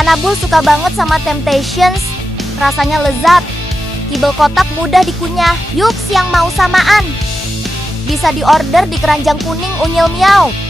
Anabul suka banget sama Temptations. Rasanya lezat. Kibel kotak mudah dikunyah. Yuk, yang mau samaan. Bisa diorder di keranjang kuning Unyil Miau.